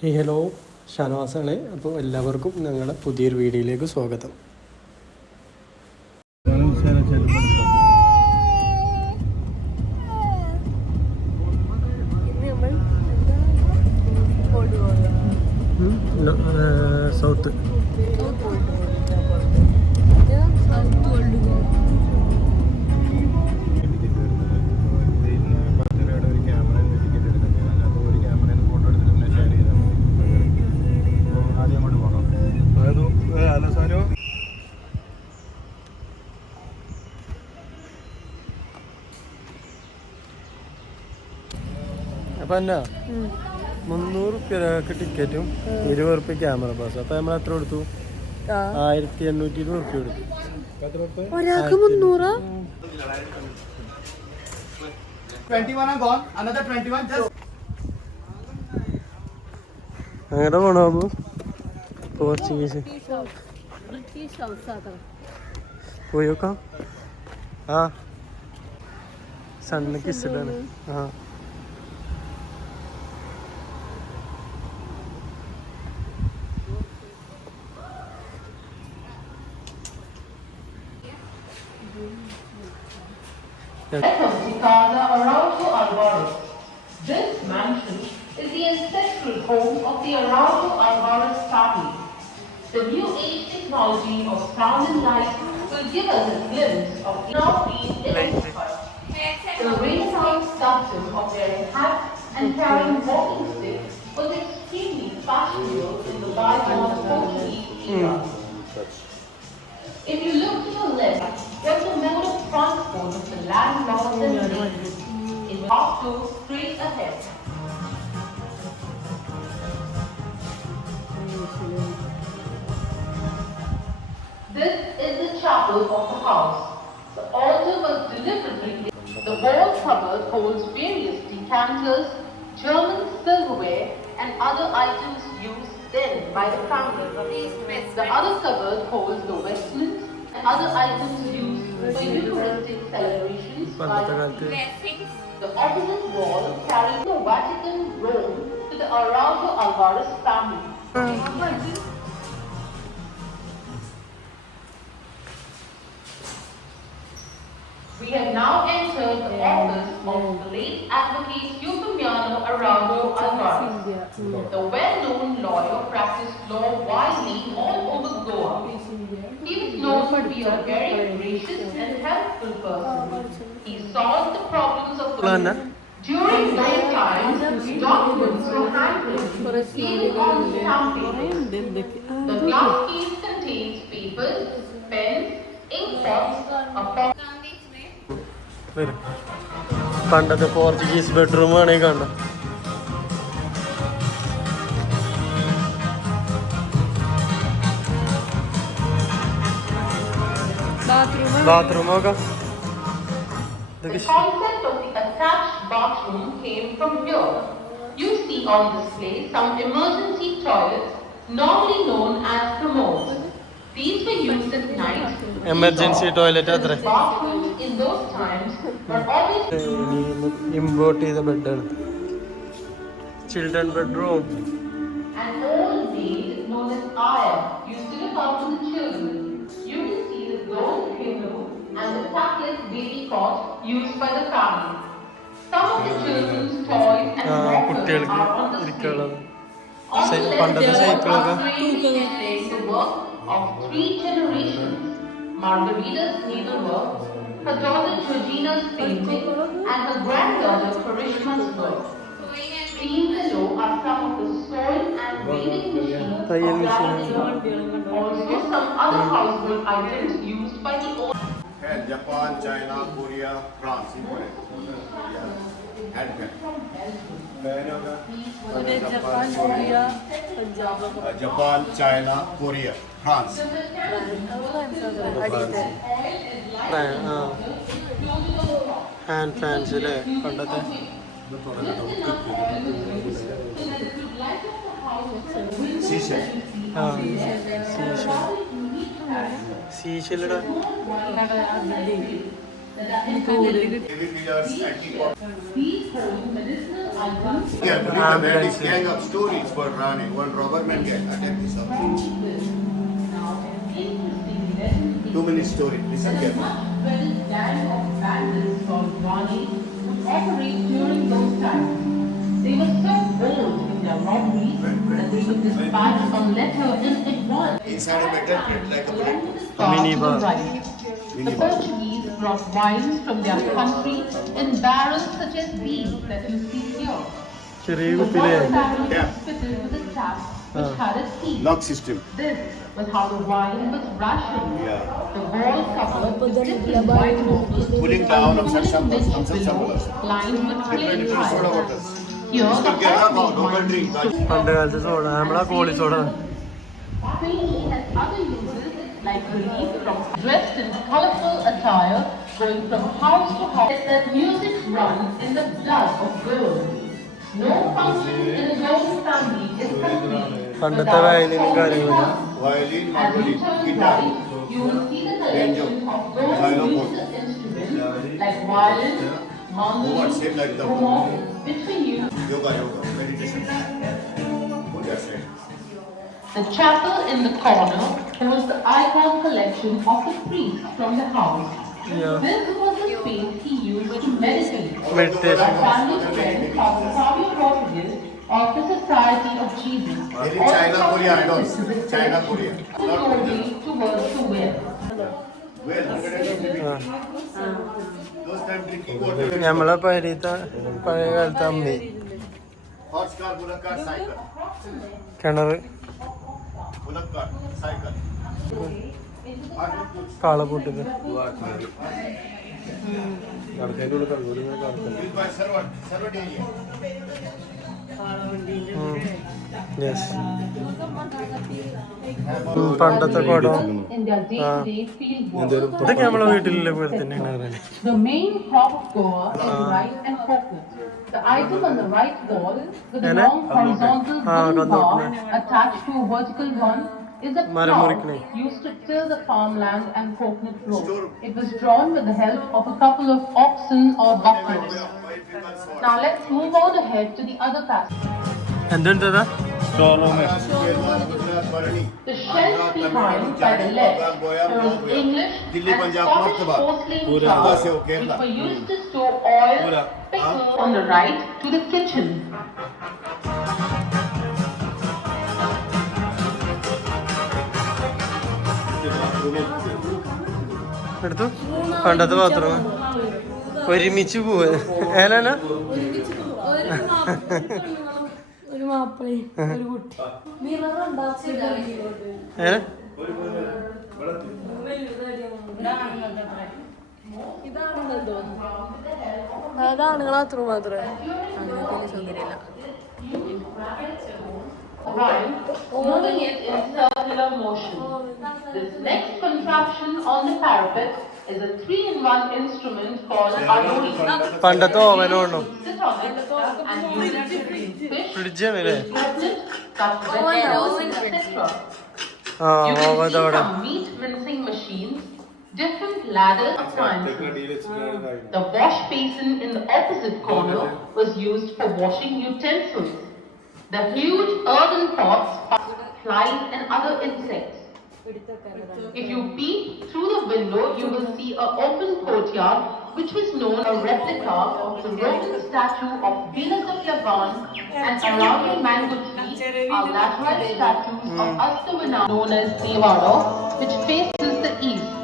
ഹേ hello, ഷാനവാസാണ്. അപ്പോൾ എല്ലാവർക്കും ഞങ്ങളുടെ പുതിയൊരു വീഡിയോയിലേക്ക് സ്വാഗതം. സൗത്ത് അപ്പം എന്നാ 300 ഒരാൾക്ക് ടിക്കറ്റും 20 ക്യാമറ പാസ്. അപ്പം നമ്മൾ എത്ര കൊടുത്തു? 1820 കൊടുത്തു. ഒരാൾക്ക് 300. അങ്ങനെ പോണോ? പോർച്ചുഗീസ് പോയി നോക്കാം. ആ സണ്ണ് കിസ്സിലാണ്. ആ Casa Araujo Alvarez. This mansion is the ancestral home of the Araujo Alvarez family. The new age technology of sound and light will give us a glimpse of now being electrified. The Renaissance custom of wearing hats and carrying walking sticks was extremely fashionable in the bygone Portuguese era. If you look to your left, there's the mode of transport of the landlords and ladies. It has to straight ahead. This is the chapel of the house. The altar was deliberately. The wall cupboard holds various decanters, German silverware, and other items used then by the family. The other cupboard holds the vestments and other items used for Eucharistic celebrations by the opposite wall carries the Vatican Rome to the Araujo Alvarez family. We have now entered the office of the late Advocate Eufemiano Araujo Alvarez. The well-known lawyer practiced law widely all over Goa. He was known to be a very gracious and helpful person. He solved the problems of the during those times, documents were handwritten, even on stamp papers. The glass case contains papers, pens, ink pots, a പണ്ടത്തെ Portuguese ബെഡ്റൂമാണ് ഈ കാണുന്നത്. Bathroom നോക്കാം. The concept of the attached bathroom came from here. You see on display some emergency toilets, normally known as commodes. These were used at night. Emergency toilet അത്ര Bathrooms in those times were always import ചെയ്ത ബെഡാണ്. Children bedroom. an old maid known as Aya used to look after the children. You can see the gold pillow and the tabless baby cot used by the family. Some of the children's toys and walkers കുട്ടികൾക്ക് are on display. ഇരിക്കാനുള്ളത്. On the left, പണ്ടത്തെ there സൈക്കിളൊക്കെ is the work of 3 generations. Margarita's needlework, her daughter Georgina's painting, and her granddaughter Karishma's work. Seen below are some of the sewing and weaving machines of that era. Also some other household items used by the old. Japan, China, Korea, France. Japan, Korea, Punjab. Japan, China, Korea, France. Hand fans അല്ലേ പണ്ടത്തെ. Seashell. സീഷെല്ലടാ. Heavy pillars, antique. These hold medicinal items. Here, read the British gang of stories for Rani. One robberman gang attacked this house. Now, an interesting legend Too many stories. Listen is a carefully. much dreaded gang of bandits called Rani would operate during those times. They were so bold in their robberies that they would dispatch a letter in advance. Inside a metal crate, like a bullet. Mini Minibar. The Portuguese brought wines from their country in barrels such as these that you see here. ചെറിയ The കുപ്പിയിലെ water barrel Tap. was fitted with a tap which had a key. Lock system. This was how the wine was rationed. Yeah. The wall covered with different white walls, Pulling down of some including symbols, mist some below, symbols. lined with clay Different soda tiles. bottles. Here, इसका the कहना hot local drink. പണ്ട് കാലത്ത് soda നമ്മളാ കോളി soda Queenie has other uses like relief from dressed in colorful attire, going from house to house. That music runs in the blood of girls. No function in a girl's family is complete പണ്ടത്തെ വയലിനും കാര്യങ്ങളും Violin, As you mandolin, turn guitar. right, you will see the collection of those Xylophone. musical instruments like violin, What mandolin, shape like the horn, which we use. yoga, meditation. Put your side. The chapel in the corner holds the icon collection of the priest from the house. Yeah. This was the space he used to meditate. Meditation. Family friend Father Fabio Rodriguez of the Society of Jesus. Maybe China, Korea, I don't know. China, Korea. The doorway towards the well. Well, those time drinking water. നമ്മളെ പരിയത്തെ പഴയ കാലത്തെ അമ്മി Horse car, bullock car, cycle. കിണർ Bullock car, cycle. കാളപൂട്ടില് Used by servant, servant area. Yes പണ്ടത്തെ കുടം In their day-to-day field work. ഇതൊക്കെ നമ്മളെ വീട്ടിലെ പോലെ തന്നെയാണ് The main crop of goa is rice and coconut. The item on the right wall with a Nana? long horizontal wooden bar Kadotne. attached to a vertical one is a Mara plough Murikne. used to till the farmland and coconut grove. It was drawn with the help of a couple of oxen or buffaloes. Now let's move on ahead to the other passage. എന്തെടുത്തതാ The shelf behind by the left shows English Delhi, and Punjab, Scottish Martaba. porcelain Pura. jars Bas hai, wo which Kerala. were used to store oil, pickles on the right to the kitchen. എടുത്തു പണ്ടത്തെ പാത്രം ഒരുമിച്ച് പോവേ ഏലന ഒരു മാപ്പിളയും ഒരു കുട്ടി ഏ അതാണുങ്ങളെ അത്ര മാത്രമേ While moving it in circular motion. This next contraption on the parapet is a 3-in-1 instrument called adori. പണ്ടത്തെ ഓവനോണ്ടോ Sit on it and use it to clean fish, ഫ്രിഡ്ജാണ് അല്ലേ chocolate, cut vegetables, etc. ആ You can oven see അവിടെ some meat mincing machines, different ladders, appliances. The wash basin in the opposite corner was used for washing utensils. The huge earthen pots are flies and other insects. If you peep through the window, you will see an open courtyard, which was known a replica of the Roman statue of Venus of Yavan, and around the mango tree are laterite statues of Astavana, known as Devado, which faces the east.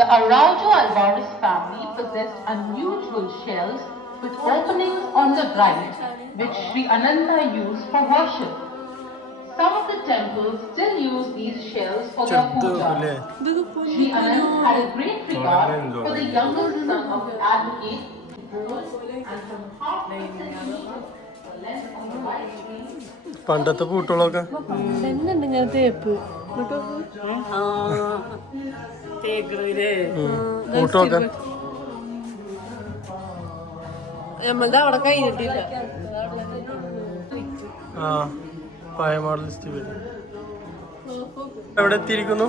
The Araujo Alvarez family possessed unusual shells with openings on the right, which Sri Ananda used for worship. Some of the temples still use these shells for their ചെറുതല്ലേ puja. Sri Anand had a great regard for the younger son of the advocate, and from half the length of the right tree. പണ്ടത്തെ പൂട്ടുകളൊക്കെ എന്തുണ്ട് ഇങ്ങനെ തേപ്പ് പൂട്ടൊക്കെ നമ്മളുടെ അവിടെ കഴിഞ്ഞിട്ടില്ല ആ പഴയ മോഡൽ സ്റ്റീവ് എവിടെ എത്തിയിരിക്കുന്നു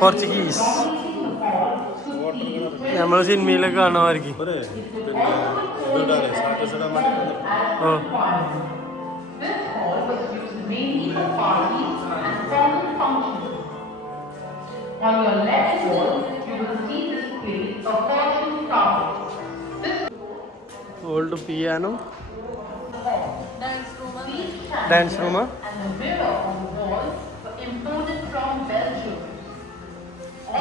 പോർച്ചുഗീസ് നമ്മള് സിനിമയിലൊക്കെ കാണുമായിരിക്കും. ഓ This hall was used mainly for parties and formal functions. On your left wall, you will see displayed a fortune carpet. This old piano, seat dance room. and the mirror on the wall were imported from Belgium.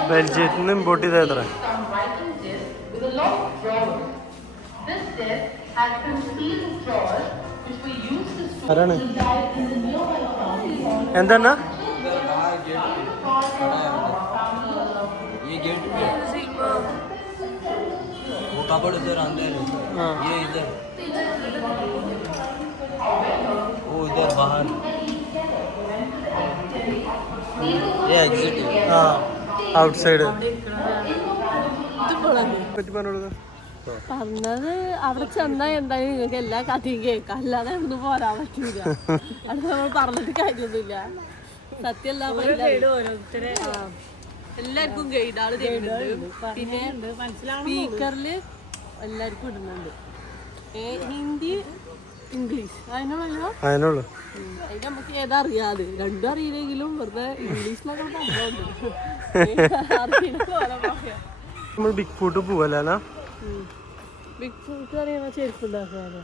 ബെൽജിയത്തിൽ നിന്ന് import ചെയ്തത്ര. Some writing desk with a lot of drawers. This desk had concealed drawers which were used to store ആരാണ്? the diet in the nearby town. എന്താണ്? ये gate पे वो कपड़ उधर अंदर है, ये इधर, वो उधर बाहर, ये एग्जिट है. ആ ഔട്ട് സൈഡ്. പറഞ്ഞത് അവിടെ ചെന്നാ എന്തായാലും നിങ്ങൾക്ക് എല്ലാ കഥയും കേൾക്കാം, അല്ലാതെ ഒന്നും പോരാൻ പറ്റൂല. അത് നമ്മൾ പറഞ്ഞിട്ട് കാര്യമൊന്നുമില്ല. സത്യം ഓരോരുത്തരെ എല്ലാവർക്കും ഗൈഡ് ആള് തരുന്നുണ്ട്. പിന്നെ സ്പീക്കറിൽ എല്ലാവർക്കും ഇടുന്നുണ്ട്. ഹിന്ദി, ഇംഗ്ലീഷ്, അതിനുള്ളൂ. അതിനുള്ളു. അതിന് നമുക്ക് ഏതാ അറിയാതെ, രണ്ടും അറിയില്ലെങ്കിലും വെറുതെ ഇംഗ്ലീഷിലൊക്കെ പറഞ്ഞോണ്ട് അറിയില്ല പോലെ പറയാം. നമ്മൾ ബിഗ് ഫുട്ട് പോവല്ല. ബിഗ് ഫുട്ട് അറിയണ ചെരുപ്പുണ്ടാക്കാനോ?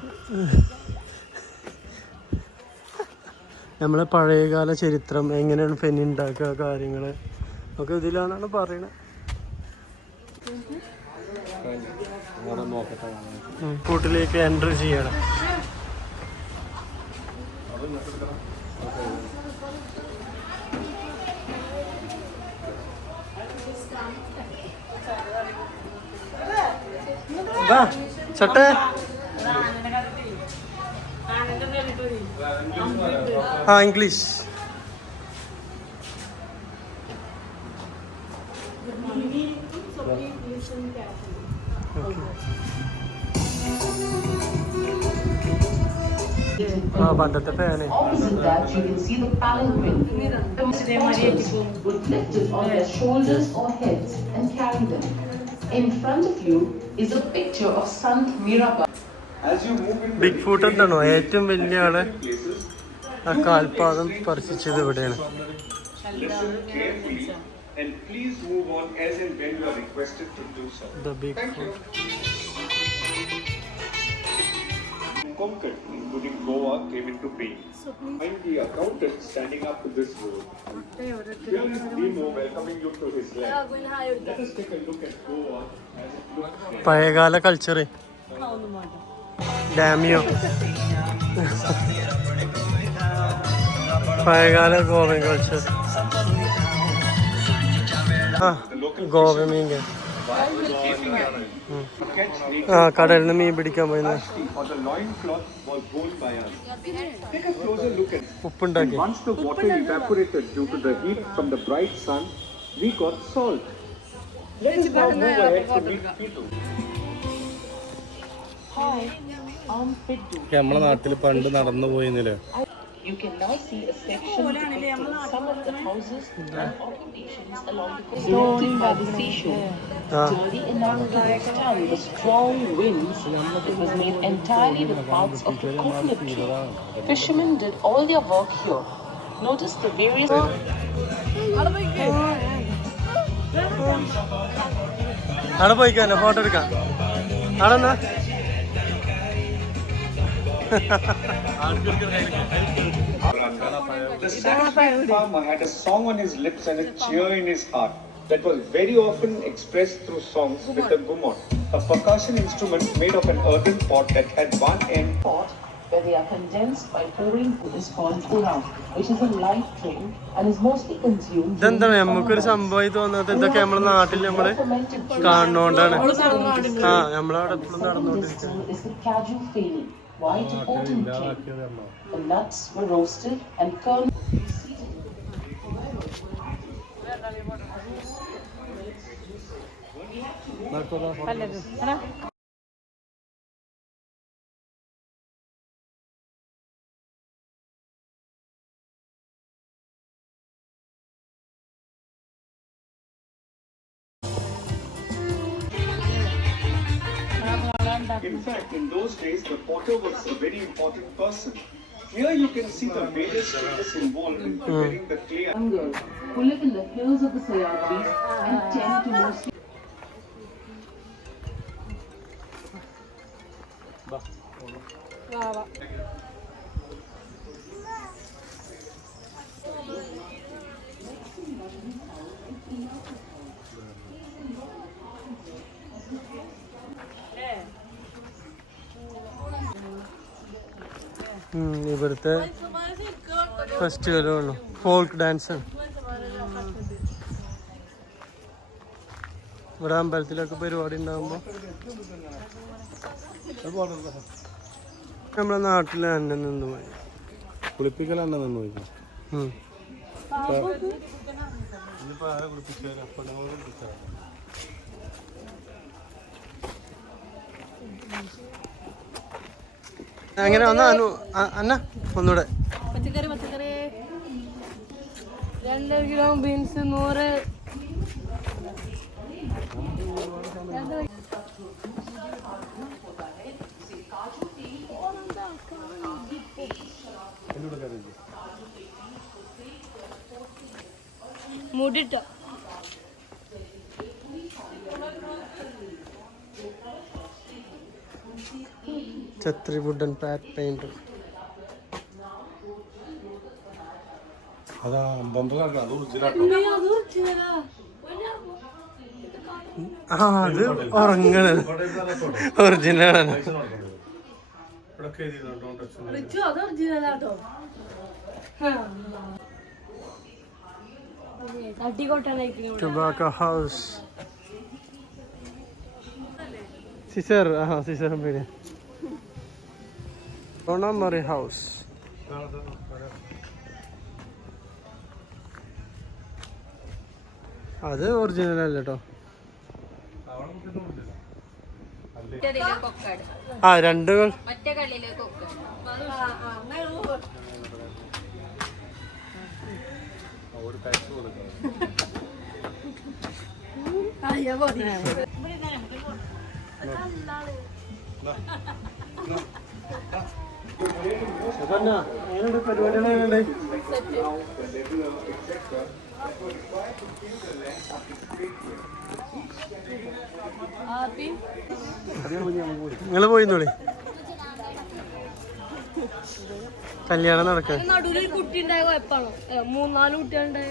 നമ്മളെ പഴയകാല ചരിത്രം, എങ്ങനെയാണ് പെനി ഉണ്ടാക്കുക, കാര്യങ്ങൾ ഒക്കെ ഇതിലാണെന്നാണ് പറയണത്. കൂട്ടിലേക്ക് എൻ്റർ ചെയ്യണം. ചട്ടേ ആ ഇംഗ്ലീഷ്. ആ പണ്ടത്തെ fan. Opposite that, you can see the palanquin. The porters would lift it on their shoulders or heads and carry them. In front of you is a picture of Sant Mirabai. Big foot എന്താണോ ഏറ്റവും വലിയ ആള് ആ കാൽപാദം സ്പർശിച്ചത് ഇവിടെയാണ്. And please move on as and when you are requested to do so. The big foot. Konkan, including Goa, came into being. I'm the accountant standing up to this road. Here is Nemo welcoming you to his land. Let us take a look at Goa as it looks there. പഴയകാല culture, Damio, പഴയകാല Goan culture. ആ ഗോവ മീൻ ആ കടലിൽ നിന്ന് മീൻ പിടിക്കാൻ പോയിരുന്ന Or the loincloth was worn by us. Take a closer look at it. ഉപ്പുണ്ടാക്കി. Once the water evaporated due to the heat from the bright sun, we got salt. Let us now move ahead to meet Pitu. Hi, I'm Piddu. നമ്മളെ നാട്ടിൽ പണ്ട് നടന്നു പോയിരുന്നില്ലേ. You can now see a section depicting some of the houses and occupations along the coast affected by the seashore. Sturdy enough to withstand the strong winds, it was made entirely with parts of the coconut tree. Fishermen did all their work here. Notice the various... അവിടെ പോയിക്കാനോ photo എടുക്കാം. ആടെന്നാ The satisfied farmer had a song on his lips and a cheer in his heart that was very often expressed through songs with a gumot, a percussion instrument made of an earthen pot that had one end. Pot where they are condensed by pouring is called urang, which is a light drink and is mostly consumed. ഇതെന്താണ് നമുക്കൊരു സംഭവമായി തോന്നുന്നത്? ഇതൊക്കെ നമ്മുടെ നാട്ടിൽ നമ്മള് കാണുന്നോണ്ടാണ്. ആ നമ്മളവിടെ എപ്പോഴും നടന്നുകൊണ്ടിരിക്കുക. Is the Kaju Feli, white oaten cake. The nuts were roasted and kernel. In fact, in those days, the potter was a very important person. Here you can see the various stages involved in preparing the clay. Girls who live in the hills of the Sayadris and tend to mostly ഇവിടുത്തെ ഫെസ്റ്റിവലുള്ളൂ folk dance. ഇവിടെ അമ്പലത്തിലൊക്കെ പരിപാടി ഉണ്ടാകുമ്പോൾ നമ്മളെ നാട്ടിലെ അന്നെ നിന്ന് പോയി കുളിപ്പിക്കൽ തന്നെ നിന്ന് പോയി. അങ്ങനെ വന്നാ അന്ന ഒന്നൂടെ പച്ചക്കറി 2 കിലോ ബീൻസ് 100. മൂടിട്ട ഛത്രി വുഡൻ പാറ്റ് പെയിന്റ്. അതാ ബമ്പ് കാണില്ല, അത് ഒറിജിനാട്ടോ. അത് ഉറങ്ങണ ഒറിജിനലാണ്. Tobacco house. Caesar, Caesar Mary. Donna Murray house. അത് ഒറിജിനൽ അല്ല കേട്ടോ. ആ 2 പരിപാടികളെ നിങ്ങള് പോയിന്നോളി. കല്യാണം നടക്കുക. നടുവിൽ കുട്ടി ഉണ്ടായ കുഴപ്പമാണോ? 3-4 കുട്ടികളുണ്ടായ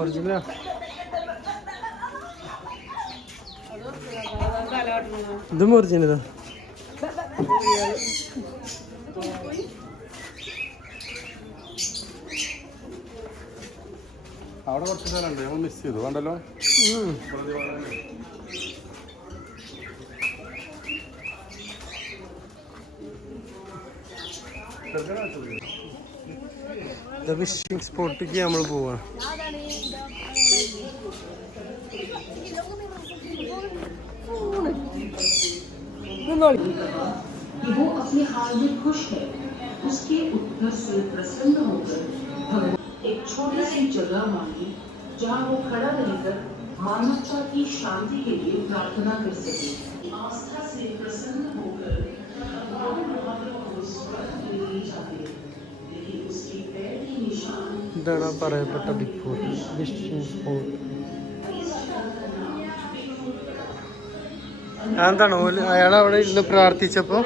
ഒറിജിനലാ. ഇതും ഒറിജിനലാ. അവിടെ കുറച്ച് നേരമുണ്ട്, ഞങ്ങൾ മിസ് ചെയ്തു കണ്ടല്ലോ. വിഷിംഗ് സ്പോട്ടിക്ക് നമ്മൾ പോവാ. वो अपने हाल में खुश है, उसके उत्तर से प्रसन्न होकर भगवान एक छोटी सी जगह मांगी जहाँ वो खड़ा रहकर मानवता की शांति के लिए प्रार्थना कर सके। आस्था से प्रसन्न होकर भगवान महादेव को स्वर्ग में ले जाते, लेकिन उसके पैर के निशान ഇതാണ് പറയപ്പെട്ട ബിഗ് ഫോർട്ട്, വിഷിംഗ് സ്പോട്ട്. എന്താണ് അയാൾ അവിടെ ഇരുന്ന് പ്രാർത്ഥിച്ചപ്പോ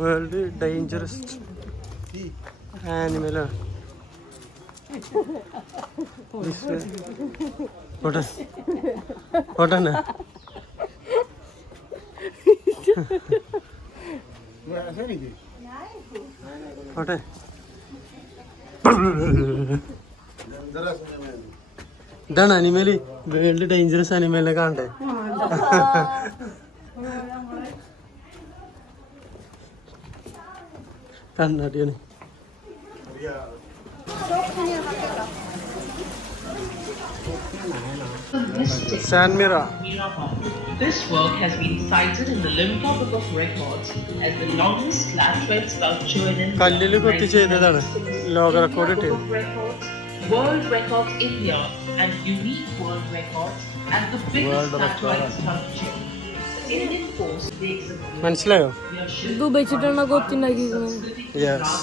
വേൾഡ് ഡേഞ്ചറസ് ആനിമലാണ്. ഓട്ടെ ഓട്ടെ ഓട്ടെ. ഇതാണ് അനിമല്, വേൾഡ് ഡേഞ്ചറസ് അനിമലിനെ കാണണ്ടേ. കണ്ണാടിയാണ്. സാൻമിറ. This work has been cited in the Limca Book of Records as the longest flat-red sculpture in India. കല്ലിൽ കൊത്തി ചെയ്തതാണ്, ലോക റെക്കോർഡ് Book കിട്ടിയത്. of Records, World Records India, and Unique World Records as the biggest flat-red sculpture. The Indian Post takes a മനസ്സിലായോ? ഇത് ഉപയോഗിച്ചിട്ടാണ് കൊത്തിണ്ടാക്കിയിരിക്കുന്നത്. Yes.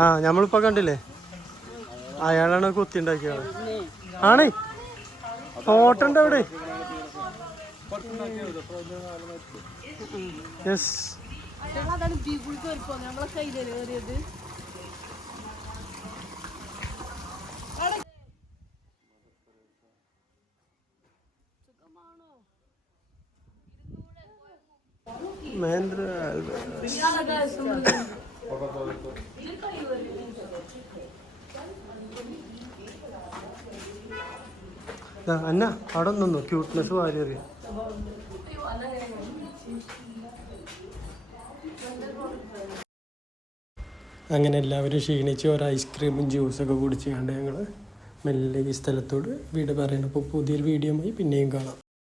ആ നമ്മളിപ്പോ കണ്ടില്ലേ, അയാളാണ് കൊത്തി ഉണ്ടാക്കിയത്. ആണേ ഫോട്ടോ ഉണ്ട് അവിടെ. യെസ്. അതാണ് ബീബിൾ കയറിപ്പോ നമ്മളെ കയ്യിലല്ലേ കയറിയത്. മഹേന്ദ്ര അന്ന അവിടെ നിന്നു ക്യൂട്ട്നെസ് വാരി അറിയാം. അങ്ങനെ എല്ലാവരും ക്ഷീണിച്ച് ഒരു ഐസ്ക്രീമും ജ്യൂസൊക്കെ കുടിച്ച് കണ്ട് ഞങ്ങൾ മെല്ലെ ഈ സ്ഥലത്തോട് വീട് പറയണം. അപ്പോൾ പുതിയൊരു വീഡിയോയുമായി പിന്നെയും കാണാം.